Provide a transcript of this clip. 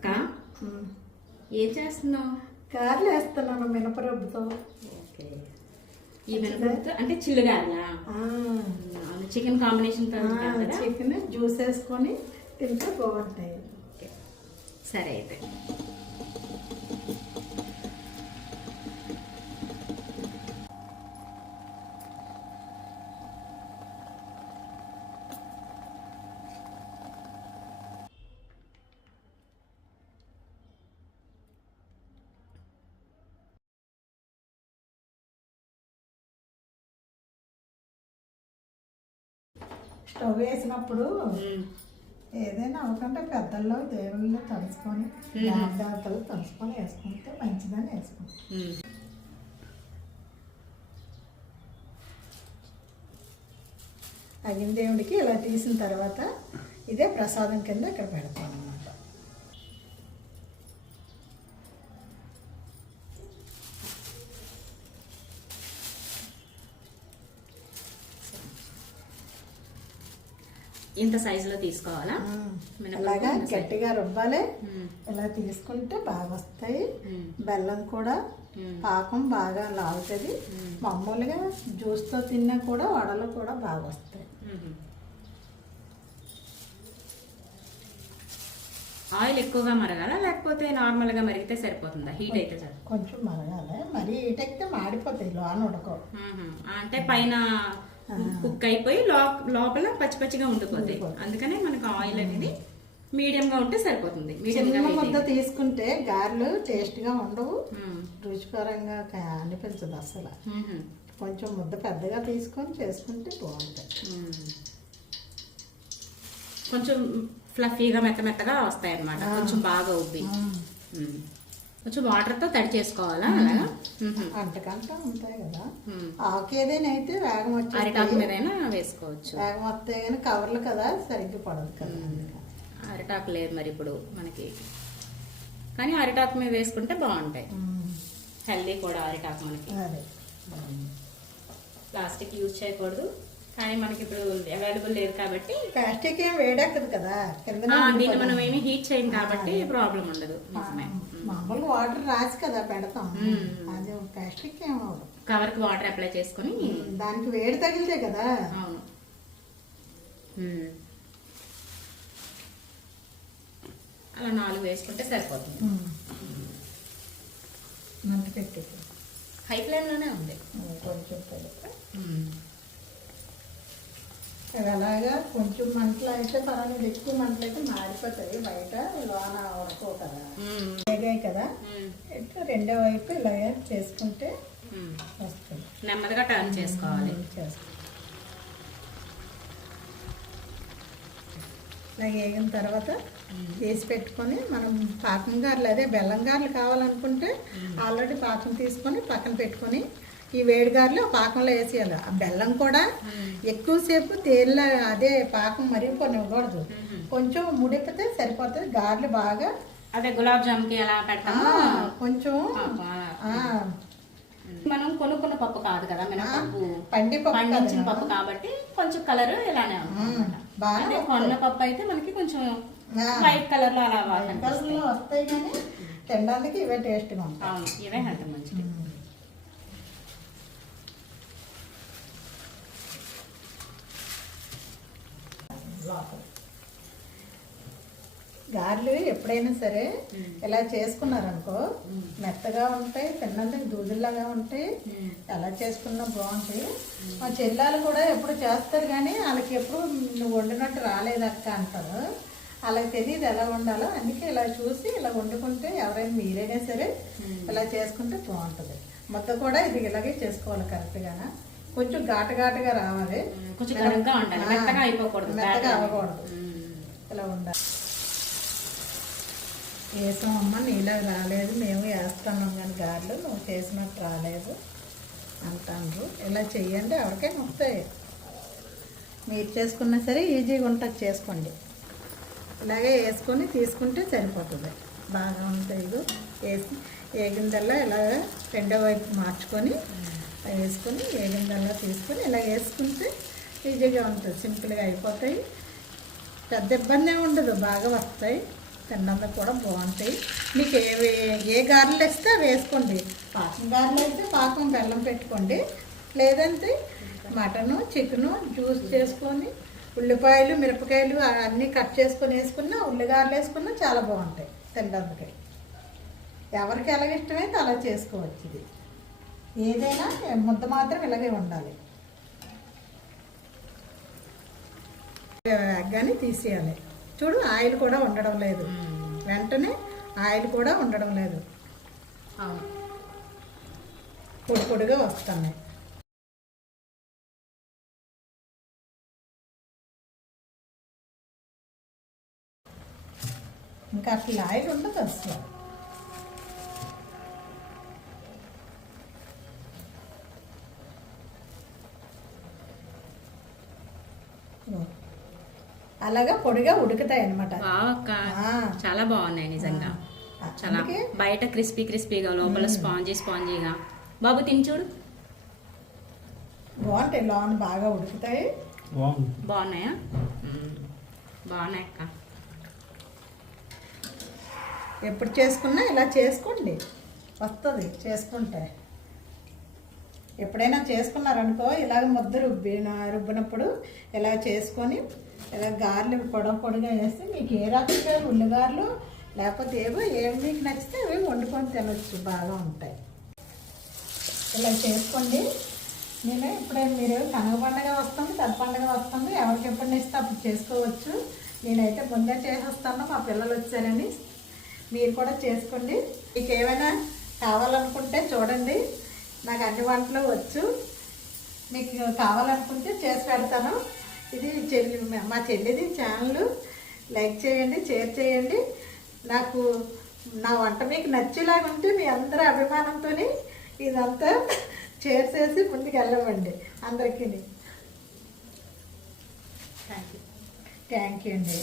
అక్క ఏం చేస్తున్నావు? గారెలు వేస్తున్నాను మినపరొబ్బుతో. ఓకే, ఈ మినపరొబ్బుతో అంటే చిల్లుగారెలా? చికెన్ కాంబినేషన్ చికెన్ జ్యూస్ వేసుకొని తింటే బాగుంటాయి. సరే అయితే స్టవ్ వేసినప్పుడు ఏదైనా అవకంటే పెద్దల్లో దేవుళ్ళు తలుసుకొని దేవతలు తలుసుకొని వేసుకుంటే మంచిదని వేసుకుంటాం. అగిన దేవుడికి ఇలా తీసిన తర్వాత ఇదే ప్రసాదం కింద ఇక్కడ పెడతాం అన్నమాట. ఇంత సైజులో తీసుకోవాలా? అలాగా గట్టిగా రుబ్బాలి. ఇలా తీసుకుంటే బాగా వస్తాయి. బెల్లం కూడా పాకం బాగా లాగుతుంది. మామూలుగా జ్యూస్తో తిన్నా కూడా వడలు కూడా బాగా వస్తాయి. ఆయిల్ ఎక్కువగా మరగాల లేకపోతే నార్మల్గా మరిగితే సరిపోతుందా? హీట్ అయితే కొంచెం మరగాలి. మరి హీట్ అయితే మాడిపోతాయి, లోన ఉడకవు. అంటే పైన కుక్ అయిపోయి లోపల పచ్చి పచ్చిగా ఉండిపోతాయి. అందుకనే మనకు ఆయిల్ అనేది మీడియం గా ఉంటే సరిపోతుంది. చిన్న ముద్ద తీసుకుంటే గారెలు టేస్ట్ గా ఉండవు, రుచికరంగా అనిపించదు అసలు. కొంచెం ముద్ద పెద్దగా తీసుకొని చేసుకుంటే బాగుంటాయి. కొంచెం ఫ్లఫీగా మెత్తగా వస్తాయి అన్నమాట. కొంచెం బాగా ఉబ్బి కొంచెం వాటర్ తో తడి చేసుకోవాలా? అలాగా అంటకంట ఉంటాయి కదా. ఆకు ఏదైనా అయితే వేగం వచ్చి అరిటాకు మీదైనా వేసుకోవచ్చు. వేగం వస్తాయి కానీ కవర్లు కదా సరిగ్గా పడదు కదా. అరిటాకు లేదు మరి ఇప్పుడు మనకి, కానీ అరిటాకు మీద వేసుకుంటే బాగుంటాయి. హెల్దీ కూడా అరిటాకు మనకి. ప్లాస్టిక్ యూజ్ చేయకూడదు, కానీ మనకి ఇప్పుడు అవైలబుల్ లేదు కాబట్టి. ప్లాస్టిక్ ఏం వేడెక్కదు కదా, దీన్ని మనం ఏమి హీట్ చేయం కాబట్టి ప్రాబ్లం ఉండదు. మామూలుగా వాటర్ రాసి కదా పెడతాం. అది ప్లాస్టిక్ ఏం అవ్వదు. కవర్ కి వాటర్ అప్లై చేసుకుని దానికి వేడి తగిలితే కదా. అవును, అలా 4 వేసుకుంటే సరిపోతుంది. మంట పెట్టి హై ఫ్లేమ్ లోనే ఉంది కొంచెం పెడితే. అలాగా కొంచెం మంటలు అయితే పర్వాలేదు, ఎక్కువ మంటలు అయితే మాడిపోతాయి. బయట లోన ఉడకవు కదా, వేగాయి కదా. ఇట్లా రెండో వైపు ఇలా చేసుకుంటే వస్తుంది. నెమ్మదిగా టర్న్ చేసుకోవాలి. ఇలా వేగిన తర్వాత వేసి పెట్టుకొని మనం పాకం గారెలు, అదే బెల్లం గారెలు కావాలనుకుంటే ఆల్రెడీ పాకం తీసుకొని పక్కన పెట్టుకొని ఈ వేడి గారెలు పాకంలో వేసేయాలి. ఆ బెల్లం కూడా ఎక్కువసేపు తేలిన అదే పాకం మరిగిపోని ఇవ్వకూడదు. కొంచెం ముడిపితే సరిపోతుంది. గారెలు బాగా అదే గులాబ్ జామ్కి ఎలా పెడతామో కొంచెం మనం కొనుక్కున్న పప్పు కాదు కదా, మినపప్పు పండించిన పప్పు కాబట్టి కొంచెం కలర్ ఇలానే ఉంటుంది. కొన్న పప్పు అయితే మనకి కొంచెం వైట్ కలర్ లో అలా వస్తాయి, కానీ తినడానికి ఇవే టేస్ట్గా ఉంటాయి. అవును, ఇవే హెల్త్ మంచిది. గారెలు ఎప్పుడైనా సరే ఇలా చేసుకున్నారనుకో మెత్తగా ఉంటాయి, తిన్నందుకు దూదుల్లాగా ఉంటాయి. ఎలా చేసుకున్నా బాగుంటాయి. మా చెల్లెలు కూడా ఎప్పుడు చేస్తారు, కానీ వాళ్ళకి ఎప్పుడు నువ్వు వండినట్టు రాలేదక్క అంటారు. అలా తెలియదు ఎలా వండాలో. అందుకే ఇలా చూసి ఇలా వండుకుంటే ఎవరైనా మీరైనా సరే ఇలా చేసుకుంటే బాగుంటుంది. మొత్తం కూడా ఇది ఇలాగే చేసుకోవాలి కరెక్ట్గా. కొంచెం ఘాటుగా రావాలి, మెత్తగా అవ్వకూడదు. ఇలా ఉండాలి. వేసామమ్మ నీళ్ళ రాలేదు, మేము వేస్తున్నాం కానీ గారెలు నువ్వు చేసినట్టు రాలేదు అంటారు. ఇలా చెయ్యండి, ఎవరికైనా వస్తాయి. మీరు చేసుకున్నా సరే ఈజీగా ఉంటుంది, చేసుకోండి. ఇలాగే వేసుకొని తీసుకుంటే సరిపోతుంది, బాగా ఉంటాయి. ఇది వేసి వేగిందల్లా ఇలాగ రెండో వైపు మార్చుకొని వేసుకొని వేగిందల్లా తీసుకొని ఇలా వేసుకుంటే ఈజీగా ఉంటుంది. సింపుల్గా అయిపోతాయి, పెద్ద ఇబ్బంది ఉండదు, బాగా వస్తాయి. తినడానికి కూడా బాగుంటాయి. మీకు ఏ గారెలు వేస్తే వేసుకోండి. పాకం గారెలు అయితే పాకం బెల్లం పెట్టుకోండి, లేదంటే మటను చికెను జ్యూస్ చేసుకొని ఉల్లిపాయలు మిరపకాయలు అన్నీ కట్ చేసుకొని వేసుకున్నా ఉల్లిగారెలు వేసుకున్నా చాలా బాగుంటాయి తినడానికి. ఎవరికి ఎలాగ ఇష్టమైతే అలా చేసుకోవచ్చు. ఇది ఏదైనా ముద్ద మాత్రం ఇలాగే ఉండాలి. కానీ తీసేయాలి. చూడు ఆయిల్ కూడా ఉండడం లేదు, వెంటనే ఆయిల్ కూడా ఉండడం లేదు, పొడి పొడిగా వస్తున్నాయి. ఇంకా అసలు ఆయిల్ ఉండదు అసలు. అలాగా పొడిగా ఉడుకుతాయి అనమాట. చాలా బాగున్నాయి నిజంగా. చాలా బయట క్రిస్పీ క్రిస్పీగా లోపల స్పాంజీగా. బాబు తిని చూడు, బాగుంటాయి. లోన్ బాగా ఉడుకుతాయి. బాగున్నాయా? బాగున్నాయి అక్క. ఎప్పుడు చేసుకున్నా ఇలా చేసుకోండి, వస్తుంది చేసుకుంటే. ఎప్పుడైనా చేసుకున్నారనుకో ఇలాగ ముద్ద రుబ్బినప్పుడు ఇలా చేసుకొని ఇలా గారెలు పొడిగా వేసి మీకు ఏ రకంగా ఉల్లిగారెలు లేకపోతే ఏమి మీకు నచ్చితే అవి వండుకొని తినొచ్చు, బాగా ఉంటాయి. ఇలా చేసుకోండి. నేను ఇప్పుడే మీరు కనగ పండుగ వస్తుంది, పెద్ద పండుగ వస్తుంది, ఎవరికి ఎప్పుడు ఇస్తే అప్పుడు చేసుకోవచ్చు. నేనైతే ముందే చేసేస్తాను, మా పిల్లలు వచ్చారని. మీరు కూడా చేసుకోండి. మీకు ఏమైనా కావాలనుకుంటే చూడండి, నాకు అన్ని వంటలు వచ్చు. మీకు కావాలనుకుంటే చేసి పెడతాను. ఇది మా చెల్లిది ఛానల్. లైక్ చేయండి, షేర్ చేయండి. నాకు నా వంట మీకు నచ్చేలాగా ఉంటే మీ అందరి అభిమానంతో ఇదంతా షేర్ చేసి ముందుకు వెళ్ళవండి అందరికీ. థ్యాంక్ యూ అండి.